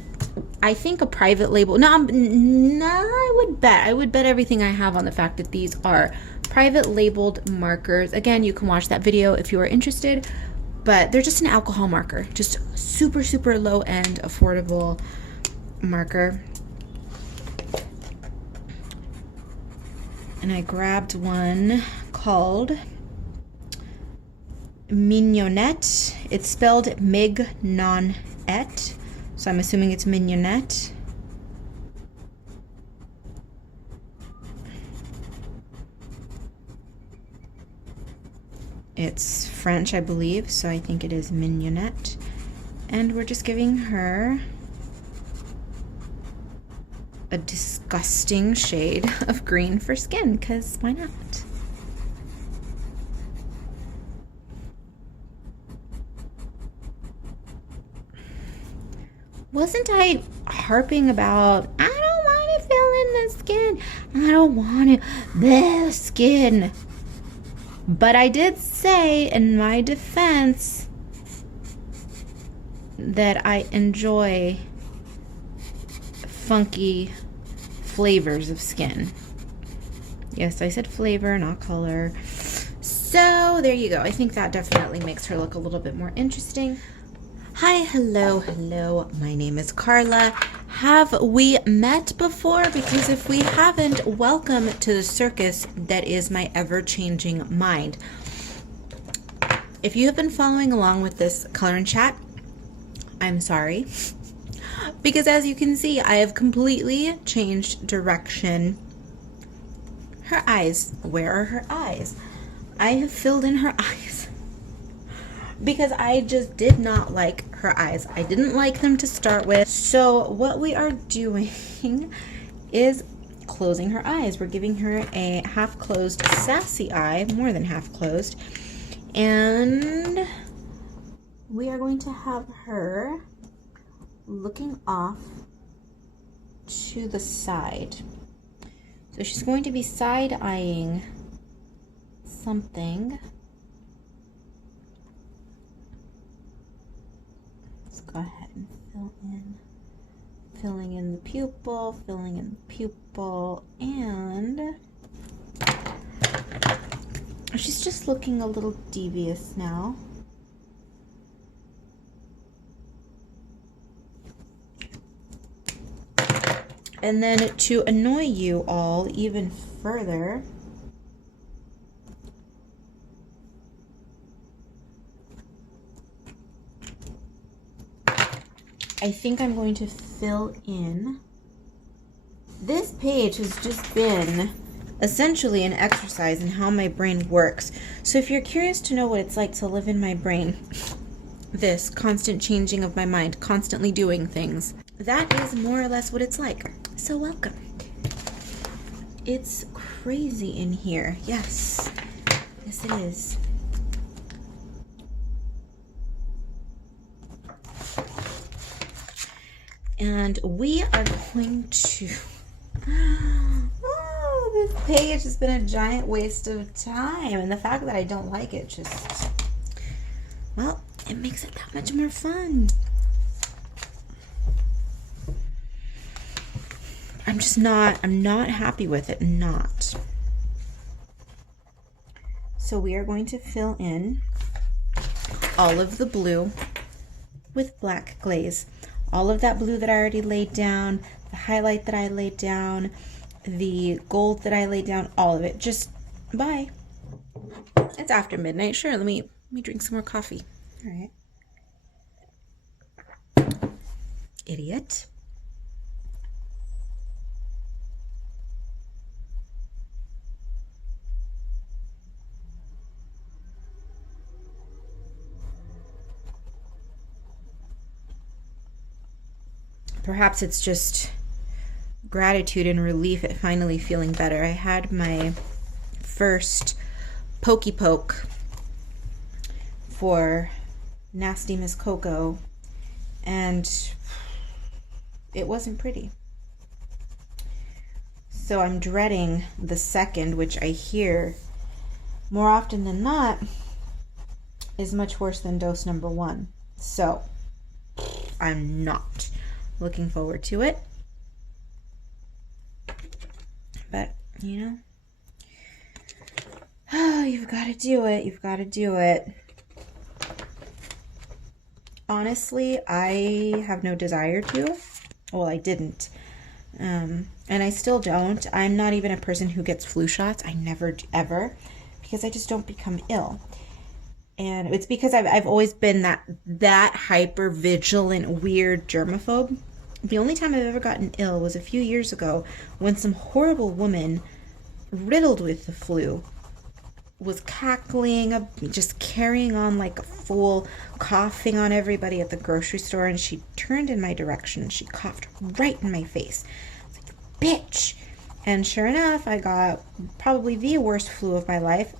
I think, a private label. No, I would bet everything I have on the fact that these are private labeled markers. Again, you can watch that video if you are interested. But they're just an alcohol marker, just super, super low end, affordable marker. And I grabbed one called Mignonette. It's spelled Mignonette, so I'm assuming it's Mignonette. It's French, I believe, so I think it is Mignonette. And we're just giving her a disgusting shade of green for skin, because why not? Wasn't I harping about, I don't want to fill in the skin. I don't want to, the skin. But I did say in my defense that I enjoy funky flavors of skin. Yes, I said flavor, not color. So there you go. I think that definitely makes her look a little bit more interesting. Hi, hello. My name is Karla. Have we met before? Because if we haven't, welcome to the circus that is my ever-changing mind. If you have been following along with this color and chat, I'm sorry. Because as you can see, I have completely changed direction. Her eyes. Where are her eyes? I have filled in her eyes. Because I just did not like her eyes. I didn't like them to start with. So what we are doing is closing her eyes. We're giving her a half-closed sassy eye, more than half-closed. And we are going to have her looking off to the side. So she's going to be side-eyeing something. Go ahead and filling in the pupil, and She's just looking a little devious now. And then to annoy you all even further, I think I'm going to fill in. This page has just been essentially an exercise in how my brain works. So if you're curious to know what it's like to live in my brain, this constant changing of my mind, constantly doing things, that is more or less what it's like. So welcome. It's crazy in here. Yes. Yes, it is. And we are going to... Oh, this page has been a giant waste of time. And the fact that I don't like it just... Well, it makes it that much more fun. I'm not happy with it. Not. So we are going to fill in all of the blue with black glaze. All of that blue that I already laid down, the highlight that I laid down, the gold that I laid down, all of it. Just bye. It's after midnight. Sure, let me drink some more coffee. All right. Idiot. Perhaps it's just gratitude and relief at finally feeling better. I had my first pokey poke for Nasty Miss Coco, and it wasn't pretty. So I'm dreading the second, which I hear more often than not is much worse than dose number 1. So I'm not looking forward to it. But, you know, oh, you've got to do it. You've got to do it. Honestly, I have no desire to. Well, I didn't. And I still don't. I'm not even a person who gets flu shots. I never, ever, because I just don't become ill. And it's because I've always been that hyper vigilant, weird germaphobe. The only time I've ever gotten ill was a few years ago when some horrible woman riddled with the flu was cackling, just carrying on like a fool, coughing on everybody at the grocery store, and she turned in my direction and she coughed right in my face. I was like, bitch! And sure enough, I got probably the worst flu of my life.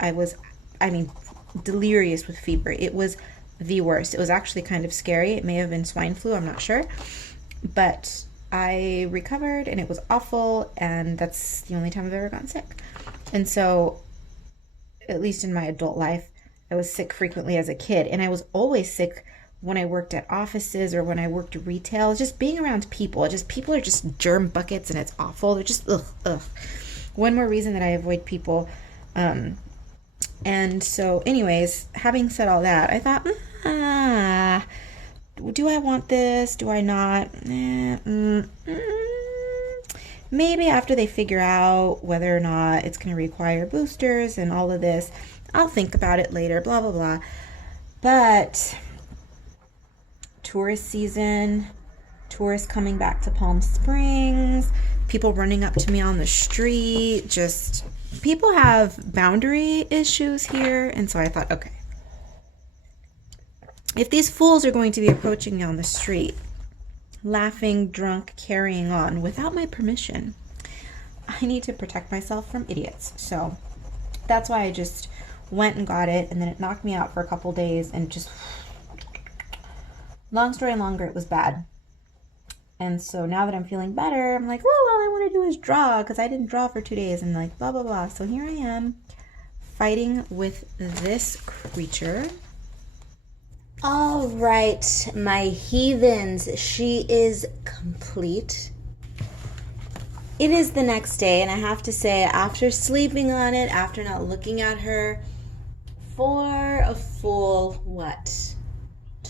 Delirious with fever. It was the worst. It was actually kind of scary. It may have been swine flu, I'm not sure. But I recovered and it was awful, and that's the only time I've ever gotten sick. And so, at least in my adult life, I was sick frequently as a kid, and I was always sick when I worked at offices or when I worked retail. Just being around people. People are just germ buckets, and it's awful. They're just ugh. One more reason that I avoid people. And so, anyways, having said all that, I thought, do I want this? Do I not? Maybe after they figure out whether or not it's going to require boosters and all of this, I'll think about it later, blah, blah, blah. But tourist season, tourists coming back to Palm Springs, people running up to me on the street, just people have boundary issues here. And so I thought, okay, if these fools are going to be approaching me on the street, laughing, drunk, carrying on without my permission, I need to protect myself from idiots. So that's why I just went and got it, and then it knocked me out for a couple days, and just, long story longer, it was bad. And so now that I'm feeling better, I'm like, well, all I want to do is draw, because I didn't draw for 2 days, and like, blah, blah, blah. So here I am, fighting with this creature. All right, my heathens, she is complete. It is the next day, and I have to say, after sleeping on it, after not looking at her for a full, what,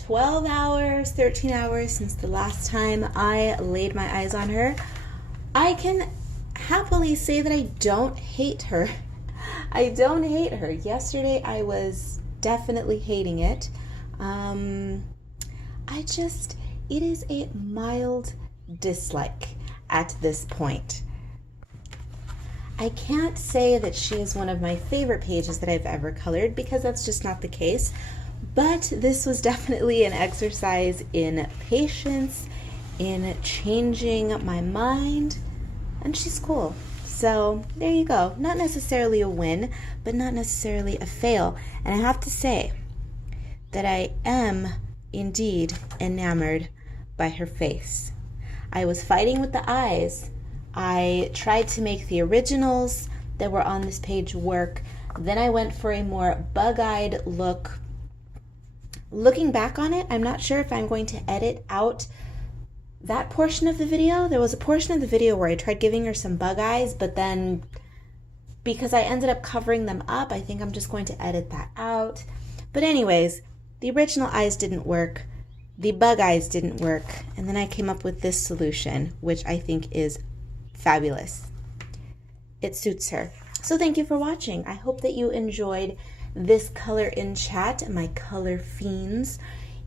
12 hours, 13 hours since the last time I laid my eyes on her, I can happily say that I don't hate her. I don't hate her. Yesterday I was definitely hating it. It is a mild dislike at this point. I can't say that she is one of my favorite pages that I've ever colored because that's just not the case, but this was definitely an exercise in patience, in changing my mind, and she's cool. So there you go. Not necessarily a win, but not necessarily a fail. And I have to say that I am indeed enamored by her face. I was fighting with the eyes. I tried to make the originals that were on this page work. Then I went for a more bug-eyed look. Looking back on it, I'm not sure if I'm going to edit out that portion of the video. There was a portion of the video where I tried giving her some bug eyes, but then because I ended up covering them up, I think I'm just going to edit that out. But anyways, the original eyes didn't work. The bug eyes didn't work. And then I came up with this solution, which I think is fabulous. It suits her. So thank you for watching. I hope that you enjoyed this color in chat, my color fiends.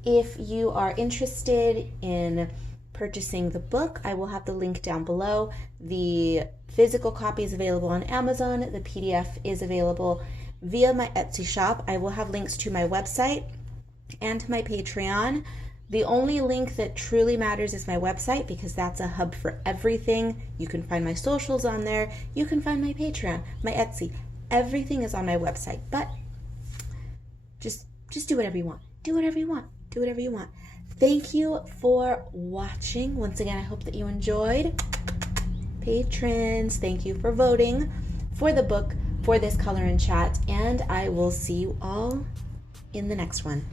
If you are interested in purchasing the book, I will have the link down below. The physical copy is available on Amazon. The PDF is available via my Etsy shop. I will have links to my website and my Patreon. The only link that truly matters is my website because that's a hub for everything. You can find my socials on there. You can find my Patreon, my Etsy. Everything is on my website. But just do whatever you want. Do whatever you want. Do whatever you want. Thank you for watching. Once again, I hope that you enjoyed. Patrons, thank you for voting for the book for this color and chat, and I will see you all in the next one.